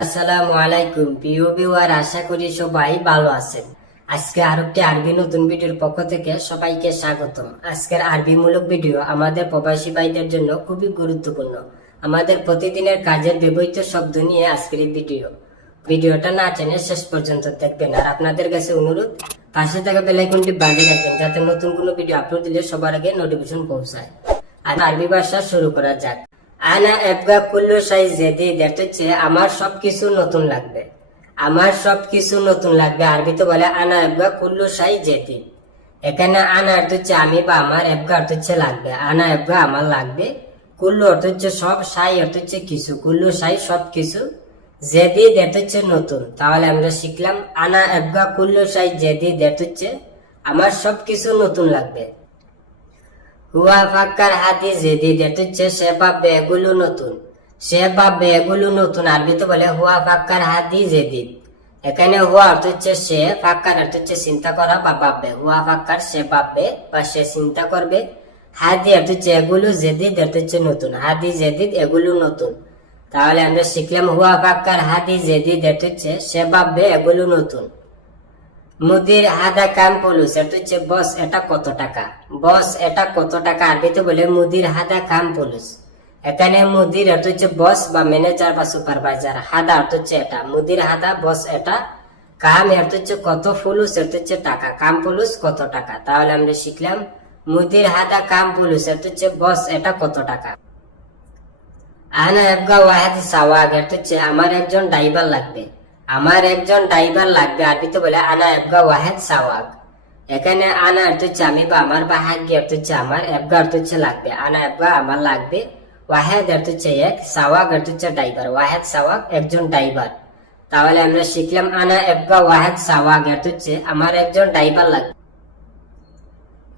আসসালামু আলাইকুম প্রিয় ভিউয়ার, আশা করি সবাই ভালো আছেন। আজকে আরেকটি আরবি নতুন ভিডিওর পক্ষ থেকে সবাইকে স্বাগতম। আজকের আরবি মূলক ভিডিও আমাদের প্রবাসী ভাইদের জন্য খুবই গুরুত্বপূর্ণ। আমাদের প্রতিদিনের কাজের ব্যবহৃত শব্দ নিয়ে আজকের এই ভিডিওটা না টেনে শেষ পর্যন্ত দেখবেন। আর আপনাদের কাছে অনুরোধ, পাশে থাকা বেল আইকনটি বাজিয়ে রাখবেন যাতে নতুন কোনো ভিডিও আপলোড দিলে সবার আগে নোটিফিকেশন পৌঁছায়। আর আরবি ভাষা শুরু করা যাক। আনা এবগা কুল্লু শাই জেদিদ, এটা হচ্ছে আমার সবকিছু নতুন লাগবে। আমার সবকিছু নতুন লাগবে আরবিতে বলে আনা এবগা কুল্লু শাই জেদিদ। এখানে আনা অর্থ হচ্ছে আমি বা আমার, এবগা অর্থ হচ্ছে লাগবে। আনা এবগা আমার লাগবে, কুল্লু অর্থ হচ্ছে সব, শাই অর্থ হচ্ছে কিছু, কুল্লু শাই সবকিছু, জেদিদ এটা হচ্ছে নতুন। তাহলে আমরা শিখলাম আনা এবগা কুল্লু শাই জেদিদ, এটা হচ্ছে আমার সবকিছু নতুন লাগবে। হুয়া ফাক্কার হাতি জেদিদ, এটা হচ্ছে সে ভাববে এগুলো নতুন। সে ভাববে এগুলো নতুন আরবিতে বলে হুয়া ফাক্কার হাতি জেদিদ। এখানে হুয়া অর্থ হচ্ছে সে, ফাক্কার অর্থ হচ্ছে চিন্তা করা বা ভাববে। হুয়া ফাক্কার সে ভাববে বা সে চিন্তা করবে। হাদি অর্থ হচ্ছে এগুলো, জেদিদ অর্থ হচ্ছে নতুন। হাদি জেদিদ এগুলো নতুন। তাহলে আমরা শিখলাম হুয়া ফাক্কার হাদি জেদিদ, এটা হচ্ছে সে ভাববে এগুলো নতুন। মুদির হাদা কাম পুলুস, এটা হচ্ছে বস এটা কত টাকা। বস এটা কত টাকা আরবিতে বলে মুদির হাদা কাম পুলুস। এখানে মুদির অর্থ হচ্ছে বস বা ম্যানেজার বা সুপারভাইজার। হাদা অর্থ হচ্ছে এটা, মুদির হাদা বস এটা, কাম অর্থ হচ্ছে কত, ফুলুস অর্থ হচ্ছে টাকা। কাম পুলুস কত টাকা। তাহলে আমরা শিখলাম মুদির হাদা কাম পুলুস, এটা হচ্ছে বস এটা কত টাকা। আনা এবগা ওয়াহেদ সাওয়াগ, এটা হচ্ছে আমার একজন ড্রাইভার লাগবে। আমার একজন ড্রাইভার লাগবে আরবিতে বলে আনা এবগা ওয়াহেদ সাওয়াগ। এখানে আনা অর্থ হচ্ছে আমি বা আমার, বা হাগ্গি অর্থ হচ্ছে আমার, এবগা অর্থ হচ্ছে লাগবে। আনা এবগা আমার লাগবে, ওয়াহেদ অর্থ হচ্ছে এক, সাওয়াগ অর্থ হচ্ছে ড্রাইভার। ওয়াহেদ সাওয়াগ একজন ড্রাইভার। তাহলে আমরা শিখলাম আনা এবগা ওয়াহেদ সাওয়াগ, অর্থ হচ্ছে আমার একজন ড্রাইভার লাগবে।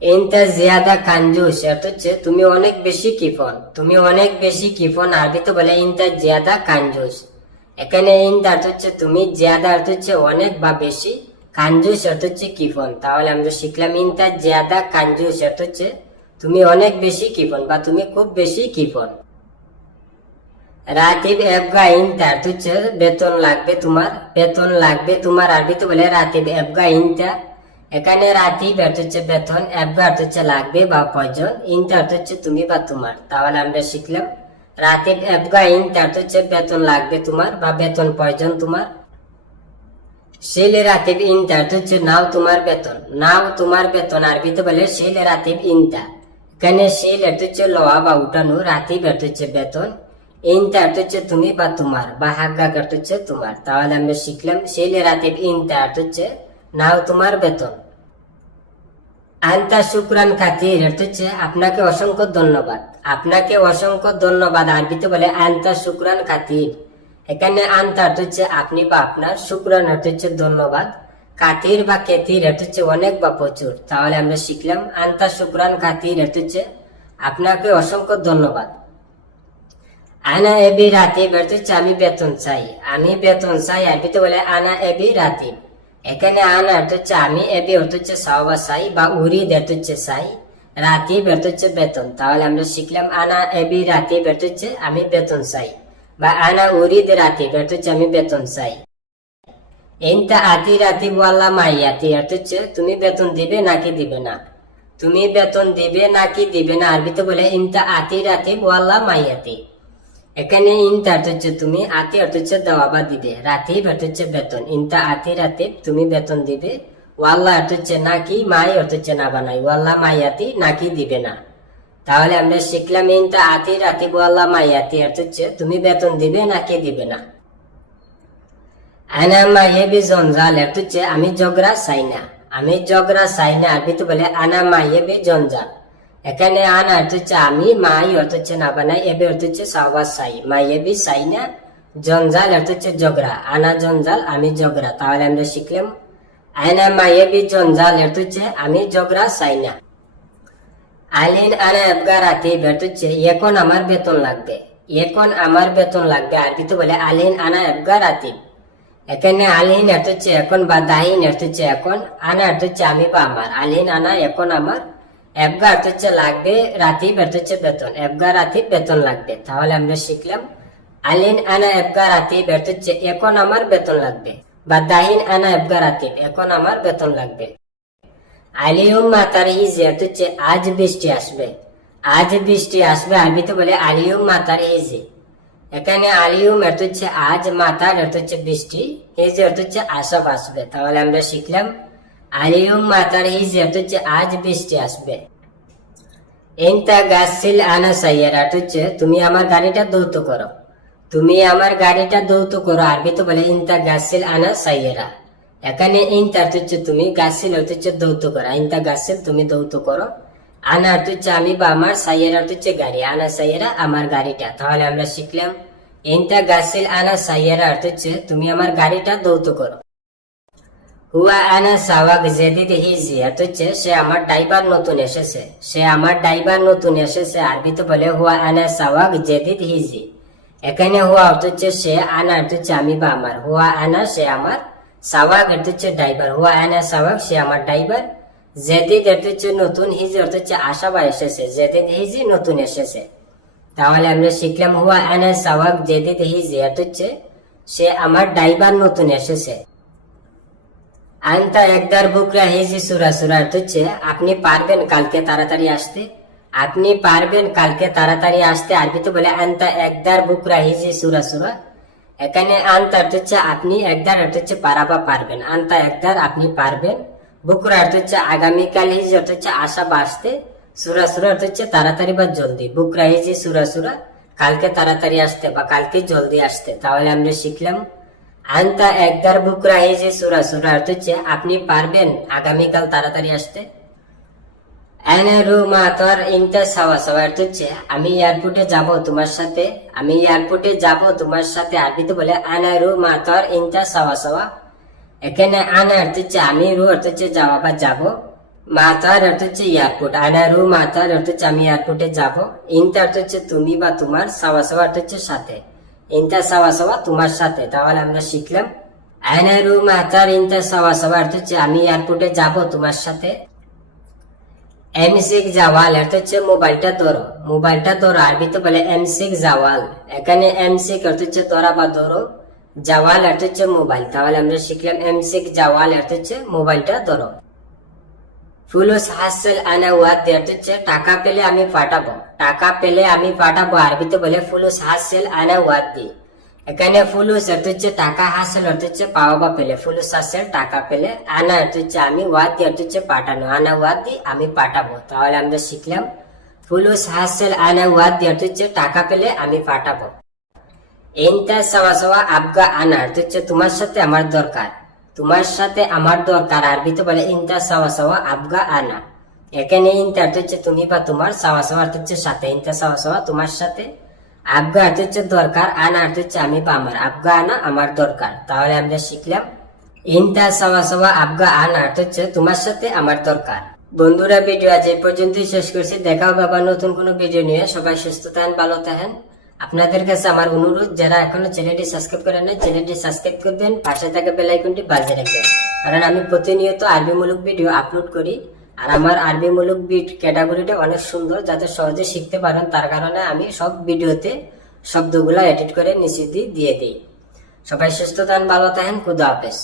ইনতা জিয়াদা কাঞ্জুস, অর্থ হচ্ছে তুমি অনেক বেশি কিফন। তুমি অনেক বেশি কিফন আরবিতে বলে ইনতা জিয়াদা কাঞ্জুস। এখানে ইনতা অর্থ হচ্ছে তুমি, জিয়াদা অর্থ হচ্ছে অনেক বা বেশি, কাঞ্জুস অর্থ হচ্ছে কিফন। তাহলে আমরা শিখলাম ইনতা জিয়াদা কাঞ্জুস, অর্থ হচ্ছে তুমি অনেক বেশি কিফন বা তুমি খুব বেশি কিফন। রাতিব এবগা ইনতা, অর্থ হচ্ছে বেতন লাগবে তোমার, বেতন লাগবে তোমার আরবিতে বলে রাতিব এবগা ইনতা। এখানে রাতিব অর্থ হচ্ছে বেতন, এবগা অর্থ হচ্ছে লাগবে বা প্রয়োজন, ইনতা অর্থ হচ্ছে তুমি বা তোমার। তাহলে আমরা শিখলাম রাতিব এবগা ইনতা, অর্থ হচ্ছে বেতন লাগবে তোমার বা বেতন প্রয়োজন তোমার। শিলে রাতিব ইনতা, অর্থ হচ্ছে নাও তোমার বেতন। নাও তোমার বেতন আরবিতে বলে শিলে রাতিব ইনতা। এখানে শিল অর্থ হচ্ছে লওয়া বা উঠানো, রাতিব অর্থ হচ্ছে বেতন, ইনতা অর্থ হচ্ছে তুমি বা তোমার, বা হাগ্গা অর্থ হচ্ছে তোমার। তাহলে আমরা শিখলাম শিলে রাতিব ইনতা, অর্থ হচ্ছে নাও তোমার বেতন। আন্তা শুক্রান খাতির, অর্থ হচ্ছে আপনাকে অসংখ্য ধন্যবাদ। আপনাকে অসংখ্য ধন্যবাদ আরবিতে বলে আন্তা শুক্রান খাতির। এখানে আন্তা অর্থ হচ্ছে আপনি বা আপনার, শুক্রান অর্থ হচ্ছে ধন্যবাদ, খাতির বা কেতির অর্থ হচ্ছে অনেক বা প্রচুর। তাহলে আমরা শিখলাম আন্তা শুক্রান খাতির, অর্থ হচ্ছে আপনাকে অসংখ্য ধন্যবাদ। আনা এবি রাতিব, অর্থ হচ্ছে আমি বেতন চাই। আমি বেতন চাই আরবিতে বলে আনা এবি রাতিব। এখানে আনা অর্থ হচ্ছে আমি, এবি অর্থ হচ্ছে চাও বা চাই, বা উরিদ অর্থ হচ্ছে চাই, রাতিব অর্থ হচ্ছে বেতন। তাহলে আমরা শিখলাম আনা এবি রাতিব, অর্থ হচ্ছে আমি বেতন চাই, বা আনা উরিদ রাতিব অর্থ হচ্ছে আমি বেতন চাই। ইনতা আতি রাতিব ওয়াল্লা মাইয়াতি, অর্থ হচ্ছে তুমি বেতন দিবে নাকি দিবে না। তুমি বেতন দিবে নাকি দিবে না আরবিতে বলে ইনতা আতি রাতিব ওয়াল্লা মাইয়াতি। এখানে ইনতা অর্থ হচ্ছে তুমি, আতি অর্থ হচ্ছে দেওয়া বা দিবে, রাতিব অর্থ হচ্ছে বেতন। ইনতা আতি রাতিব তুমি বেতন দিবে, ওয়াল্লা অর্থ হচ্ছে নাকি, মাই অর্থ হচ্ছে না বা নাই, ওয়াল্লা মাইয়াতি নাকি দিবে না। তাহলে আমরা শিখলাম ইনতা আতি রাতিব ওয়াল্লা মাইয়াতি, অর্থ হচ্ছে তুমি বেতন দিবে নাকি দিবে না। আনা মাইয়েবি জঞ্জাল, অর্থ হচ্ছে আমি ঝগড়া চাই না। আমি ঝগড়া চাই না আরবিতে বলে আনা মাইয়েবি জঞ্জাল। এখানে আনা অর্থ হচ্ছে আমি, মাই অর্থ হচ্ছে না বানাই, এবে অর্থ হচ্ছে সাওবা চাই, মাইয়েবি চাই না, জঞ্জাল অর্থ হচ্ছে ঝগড়া, আনা জঞ্জাল আমি ঝগড়া। তাহলে আমরা শিখলাম আনা মাইয়েবি জঞ্জাল, অর্থ হচ্ছে আমি ঝগড়া চাই না। আলিন আনা এবগা রাতিব, অর্থ হচ্ছে এখন আমার বেতন লাগবে। এখন আমার বেতন লাগবে আরবিতে বলে আলিন আনা এবগা রাতিব। এখানে আলিন অর্থ হচ্ছে এখন, বা দাহিন অর্থ হচ্ছে এখন, আনা অর্থ হচ্ছে আমি বা আমার, আলিন আনা এখন আমার, এবগা অর্থ হচ্ছে লাগবে, রাতিব অর্থ হচ্ছে বেতন, এবগা রাতিব বেতন লাগবে। তাহলে আমরা শিখলাম আলিন আনা এবগা রাতিব এর হচ্ছে এখন আমার বেতন লাগবে, বা দাহিন আনা এবগা রাতিব এখন আমার বেতন লাগবে। আলিউম মাতার হিজি এর হচ্ছে আজ বৃষ্টি আসবে, আজ বৃষ্টি আসবে আরবিতে বলে আলিউম মাতার হিজি। এখানে আলিউম এর হচ্ছে আজ, মাতার এর হচ্ছে বৃষ্টি, হিজি এর হচ্ছে আশা আসবে। তাহলে আমরা শিখলাম আলিউম মাতার হিজি এর হচ্ছে আজ বৃষ্টি আসবে। ইনতা গাসিল আনা সাইয়ারা হচ্ছে তুমি আমার গাড়িটা দৌত করো, তুমি আমার গাড়িটা দৌত করো আরবিতে বলে ইনতা গাসিল আনা সাইয়ারা। এখানে ইনতা হচ্ছে তুমি, গাসিল হচ্ছে দৌত করা, ইনতা গাসিল তুমি দৌত করো, আনা হচ্ছে আমি বা আমার, সাইয়ারা হচ্ছে গাড়ি, আনা সাইয়ারা আমার গাড়িটা। তাহলে আমরা শিখলাম ইনতা গাসিল আনা সাইয়ারা হচ্ছে তুমি আমার গাড়িটা দৌত করো। হুয়া আনা সাওয়াক জেদিদ হিজি হচ্ছে সে আমার ড্রাইভার নতুন এসেছে, সে আমার ড্রাইভার নতুন এসেছে আরবিতে বলে হুয়া আনা সাওয়াক জেদিদ হিজি। এখানে হুয়া হচ্ছে সে, আনা হচ্ছে আমি বা আমার, হুয়া আনা সে আমার, সাওয়াক হচ্ছে ড্রাইভার, হুয়া আনা সাওয়াক সে আমার ড্রাইভার, জেদিদ হচ্ছে নতুন, হিজি হচ্ছে আসা বা এসেছে, জেদিদ হিজি নতুন এসেছে। তাহলে আমরা শিখলাম হুয়া আনা সাওয়াক জেদিদ হিজি হচ্ছে সে আমার ড্রাইভার নতুন এসেছে। আনতা একদার বুকরা হিজি সুরা সুরা হচ্ছে আপনি পারবেন কালকে তাড়াতাড়ি আসতে, আপনি পারবেন কালকে তাড়াতাড়ি আসতে আরবিতে বলে আনতা একদার বুকরা হিজি সুরা সুরা। এখানে আনতা হচ্ছে আপনি, একদার হচ্ছে পারা বা পারবেন, আনতা একদার আপনি পারবেন, বুকরা হচ্ছে আগামীকাল, হিজি হচ্ছে আশা বা আসতে, সুরা সুরা হচ্ছে তাড়াতাড়ি বা জলদি, বুকরা হিজি সুরা সুরা কালকে তাড়াতাড়ি আসতে বা কালকে জলদি আসতে। তাহলে আমরা শিখলাম আনতা একদার বুকরা হিজি সুরা সুরা হচ্ছে আপনি পারবেন আগামীকাল তাড়াতাড়ি আসতে। আনা রুমা তোর ইনতা সাওয়া সাওয়া হচ্ছে আমি এয়ারপোর্টে যাব তোমার সাথে, আমি এয়ারপোর্টে যাব তোমার সাথে আরবিতে বলে আনা রুমা তোর ইনতা সাওয়া সাওয়া। এখানে আনা হচ্ছে আমি, রু হচ্ছে যাওয়া বা যাব, মাতার হচ্ছে এয়ারপোর্ট, আনা রু মাতার হচ্ছে আমি এয়ারপোর্টে যাব, ইনতা হচ্ছে তুমি বা তোমার, সাওয়া সাওয়া হচ্ছে সাথে, ইনতা সাওয়া সাওয়া তোমার সাথে। তাহলে আমরা শিখলাম আনা রু মাতার ইনতা সাওয়া সাওয়া হচ্ছে আমি এয়ারপোর্টে যাব তোমার সাথে। এমসিক জাওয়াল হচ্ছে মোবাইলটা ধরো, মোবাইলটা ধরো আরবিতে বলে এমসিক জাওয়াল। এখানে এমসিক হচ্ছে ধরা বা ধরো, জাওয়াল হচ্ছে মোবাইল। তাহলে আমরা শিখলাম এমসিক জাওয়াল হচ্ছে মোবাইলটা ধরো। ফুলুস হাসিল আনা ওয়াদ হচ্ছে টাকা পেলে আমি পাঠাবো, টাকা পেলে আমি পাঠাবো আরবিতে বলে ফুলুস হাসিল আনা ওয়াদ দি। এখানে ফুলুস হচ্ছে টাকা, হাসিল হচ্ছে পাওয়া বা পেলে, ফুলুস হাসিল টাকা পেলে, আনা হচ্ছে আমি, ওয়াদ দি হচ্ছে পাঠানো, আনা ওয়াদ দি আমি পাঠাবো। তাহলে আমরা শিখলাম ফুলুস হাসিল আনা ওয়াদ দি হচ্ছে টাকা পেলে আমি পাঠাবো। ইনতা সাওয়া সাওয়া আবগা আনা হচ্ছে তোমার সাথে আমার দরকার, তোমার সাথে আমার দরকার আরবিতে বলে ইনতা সাওয়া সাওয়া আবগা আনা। এখানে ইনতা হচ্ছে তুমি বা তোমার, সাওয়া সাওয়া হচ্ছে সাথে, ইনতা সাওয়া সাওয়া তোমার সাথে, আবগা হচ্ছে দরকার, আনা হচ্ছে আমি বা আমার, আবগা আনা আমার দরকার। তাহলে আমরা শিখলাম ইনতা সাওয়া সাওয়া আবগা আনা হচ্ছে তোমার সাথে আমার দরকার। বন্ধুরা ভিডিও আজ এই পর্যন্তই শেষ করছি, দেখা হবে আবার নতুন কোনো ভিডিও নিয়ে। সবাই সুস্থ থাকেন, ভালো থাকেন। আপনাদের কাছে আমার অনুরোধ, যারা এখনো চ্যানেলটি সাবস্ক্রাইব করেন না চ্যানেলটি সাবস্ক্রাইব করবেন, পাশে থাকা বেল আইকনটি বাজিয়ে রাখবেন, কারণ আমি প্রতিনিয়ত আরবিমূলক ভিডিও আপলোড করি। আর আমার আরবিমূলক ক্যাটাগরিটা অনেক সুন্দর, যাতে সহজে শিখতে পারেন, তার কারণে আমি সব ভিডিওতে শব্দগুলা এডিট করে নিচে দিয়ে দিই। সবাই সুস্থ থাকেন, ভালো থাকেন, খুদা হাফেজ।